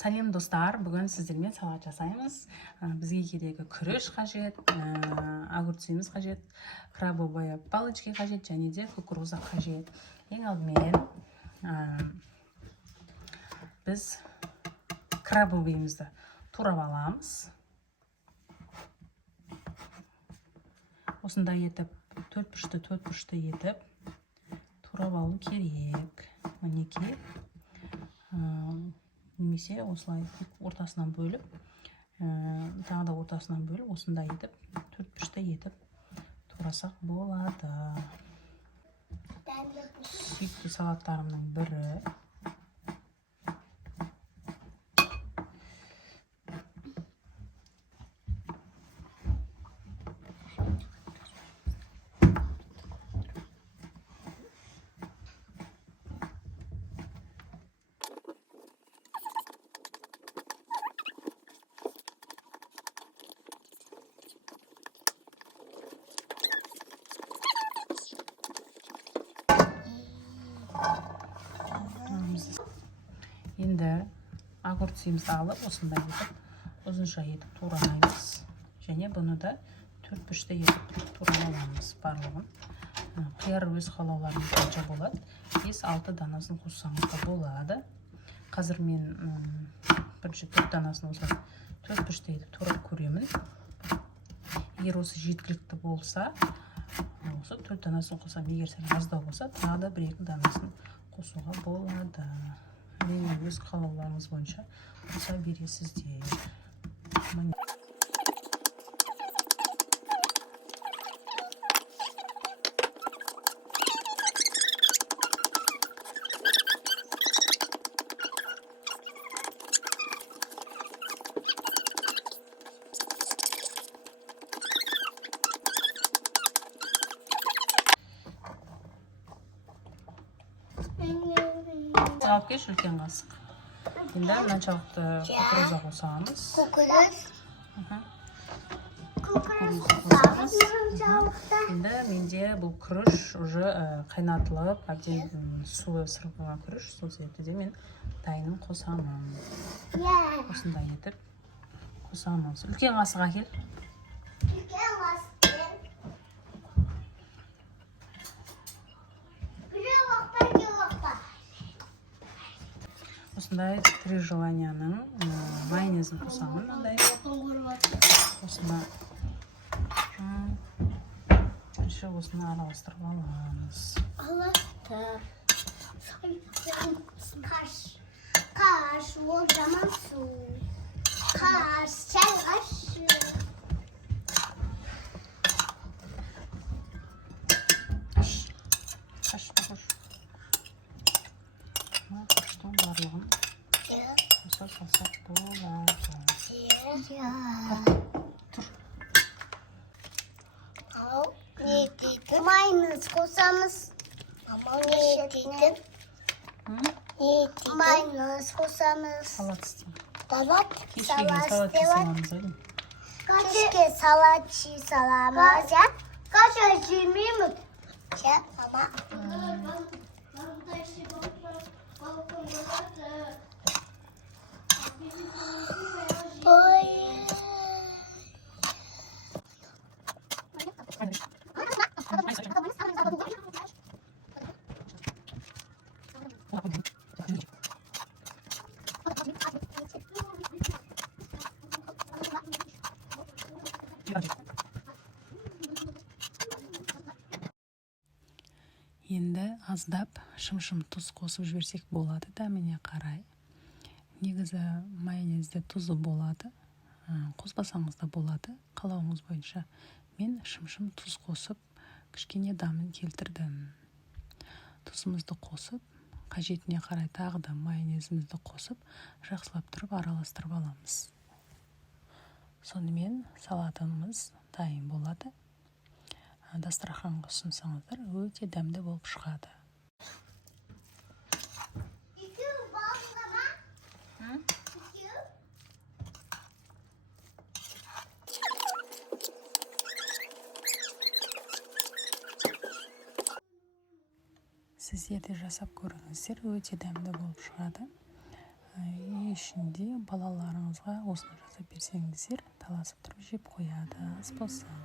Сәлем достар, бүгін сіздермен салат жасаймыз. Бізге керегі күріш қажет, огурцымыз қажет, крабовая палочка қажет, және де кукуруза қажет. Ең алдымен біз крабовыйымызды турап аламыз. Осындай етіп, төрт бұрышты етіп турап алу керек. Мінекей. Немесе осылай ортасынан бөліп, тағы да ортасынан бөліп, осындай етіп, төрт бұрышты етіп турасақ болады. Сүйікті салаттарымның бірі. Енді огурцымызды алып, осындай етіп, ұзынша етіп тураймыз. Және бұны да төрт бұрышты етіп турап аламыз барлығын. Қияр өз қалауларыңыз қанша болады. 5-6 данасын қоссаңыз да болады. Қазір мен бірінші 4 данасын осылай төрт бұрышты етіп турап көремін. Егер осы жеткілікті болса, осы 4 данасын қосам, егер сәл аздау болса, тағы да 1-2 данасын қосуға болады. Мен өз қалауларыңыз бойынша қоса бересіздер. Алып кеш үлкен қасық. Енді мынаншалықты кукуруза қосамыз. Енді менде бұл күріш уже қайнатылып, әбден суы сырғыған күріш, сол себепті мен дайынын қосамын. Осындай етіп қосамыз. Үлкен қасық әкел. Осындай 3 желанияның майонезін қосамын. Осыны араластырып аламыз. Қаш, ол жаман су. Қаш, сәл қашы. Қаштың барлығын қоса салсақ болады. Не дейді? Майонез қосамыз. Не дейді? Майонез қосамыз. Салат істеймін. Салат істеймін. Кешке салат саламыз. Қаша жемейміз. Мама. Енді аздап шым-шым тұз қосып жіберсек болады, дәміне қарай. Негізі майонезде тұзы болады, қоспасаңыз да болады, қалауыңыз бойынша. Мен шым-шым тұз қосып, кішкене дәмін келтірдім. Тұзымызды қосып, қажетіне қарай тағы да майонезімізді қосып, жақсылап тұрып араластырып аламыз. Сонымен салатымыз дайын болады. Дастарханға ұсынсаңыздар, өте дәмді болып шығады. Сіздер де жасап көріңіздер, өте дәмді болып шығады. ішінде балаларыңызға осыны жасап берсеңіздер таласып тұрып жеп қояды ас болса.